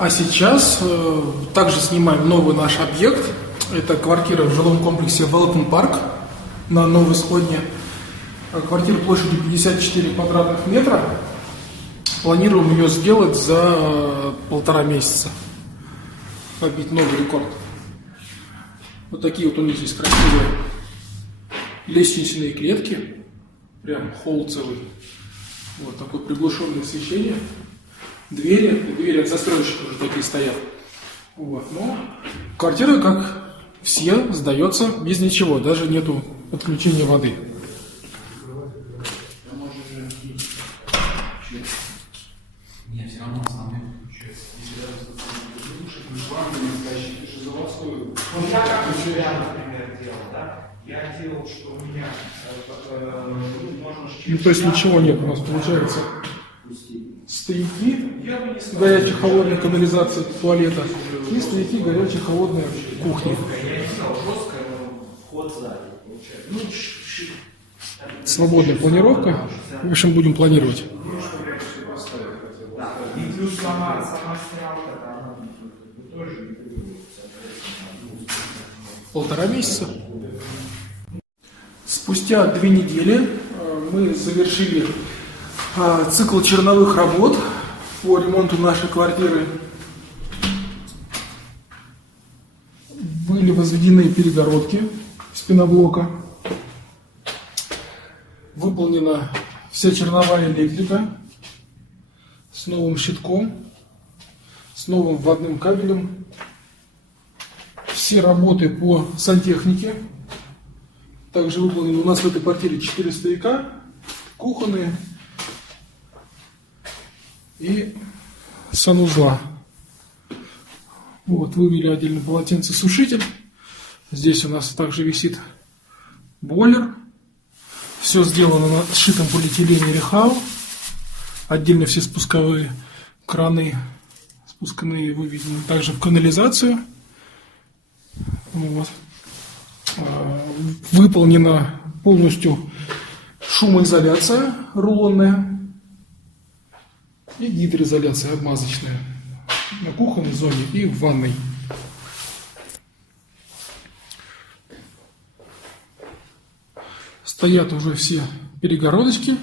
А сейчас также снимаем новый наш объект. Это квартира в жилом комплексе Welcome Park на Новой Сходне. Квартира площадью 54 квадратных метра. Планируем ее сделать за 1,5 месяца. Побить новый рекорд. Вот такие вот у них здесь красивые лестничные клетки. Прям холл целый. Вот такое приглушенное освещение. Двери от застройщика уже такие стоят. Вот. Но квартира, как все, сдается без ничего. Даже нету подключения воды. Нет, все равно основной. Вот я как у себя, например, делал, да? Я делал, что у меня можно... Ну, то есть ничего нет у нас получается. Стояки горячей холодной канализации туалета и стояки горячей холодной кухни. Я не знал, жесткая, но вход сзади получается. Свободная планировка. В общем, будем планировать. Да, и плюс сама стиралка, она тоже не требуется. 1,5 месяца. Спустя 2 недели мы завершили цикл черновых работ по ремонту нашей квартиры. Были возведены перегородки из пеноблока. Выполнена вся черновая электрика с новым щитком, с новым вводным кабелем. Все работы по сантехнике. Также выполнены у нас в этой квартире 4 стояка, кухонные и санузла. Вот, вывели отдельно полотенцесушитель. Здесь у нас также висит бойлер. Все сделано на сшитом полиэтилене Рехау. Отдельно все спусковые краны спусканные выведены также в канализацию. Вот. Выполнена полностью шумоизоляция рулонная и гидроизоляция обмазочная на кухонной зоне и в ванной. Стоят уже все перегородочки.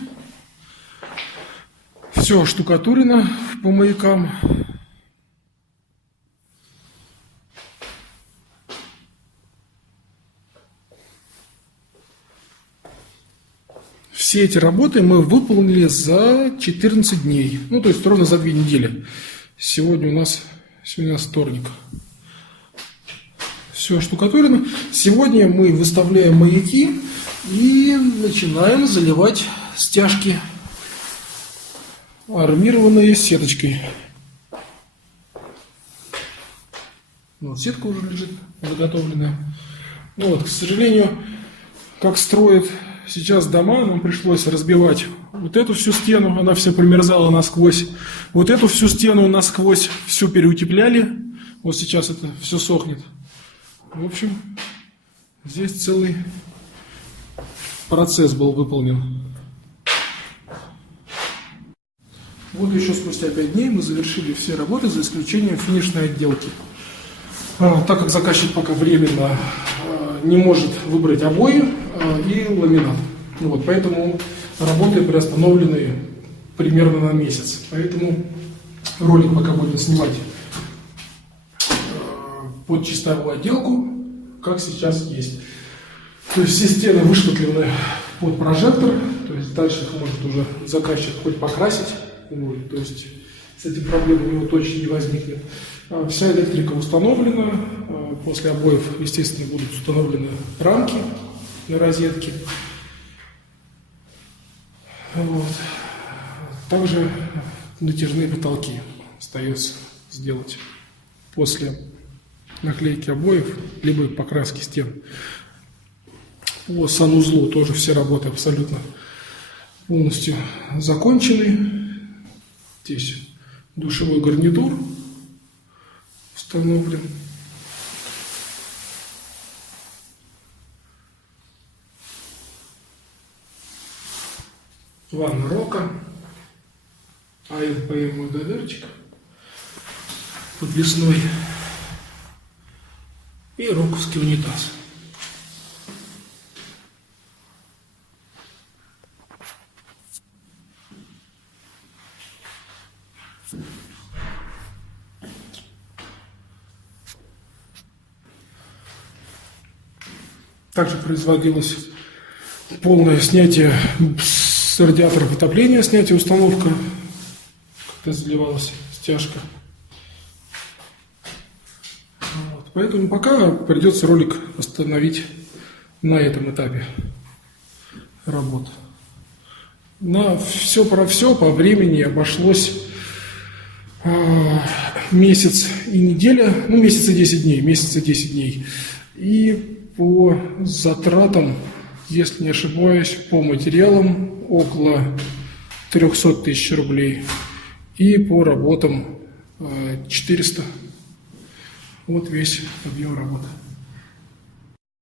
Все штукатурено по маякам. Все эти работы мы выполнили за 14 дней. Ну, то есть ровно за 2 недели. Сегодня у нас вторник. Все штукатурено. Сегодня мы выставляем маяки и начинаем заливать стяжки, армированные сеточкой. Вот сетка уже лежит заготовленная. Вот, к сожалению, как строят сейчас дома, нам пришлось разбивать вот эту всю стену, она вся промерзала насквозь. Вот эту всю стену насквозь всю переутепляли. Вот сейчас это все сохнет. В общем, здесь целый процесс был выполнен. Вот еще спустя 5 дней мы завершили все работы, за исключением финишной отделки. Так как заказчик пока временно не может выбрать обои и ламинат. Вот, поэтому работы приостановлены примерно на месяц. Поэтому ролик пока будем снимать под чистовую отделку, как сейчас есть. То есть все стены вышпатлены под прожектор, то есть дальше их может уже заказчик хоть покрасить. Вот, то есть с этим проблем у него точно не возникнет. Вся электрика установлена. После обоев, естественно, будут установлены рамки на розетки. Вот. Также натяжные потолки остается сделать после наклейки обоев, либо покраски стен. По санузлу тоже все работы абсолютно полностью закончены. Здесь душевой гарнитур установлен. Ванна Рока, АМПМ ДДРчик. подвесной и роковский унитаз. Также производилось полное снятие с радиаторов отопления, снятие установка, когда заливалась стяжка. Вот. Поэтому пока придется ролик остановить на этом этапе работы. На все про все по времени обошлось месяц и неделя, ну месяц и 10 дней, месяц и 10 дней. И по затратам, если не ошибаюсь, по материалам около 300 тысяч рублей. И по работам 400. Вот весь объем работы.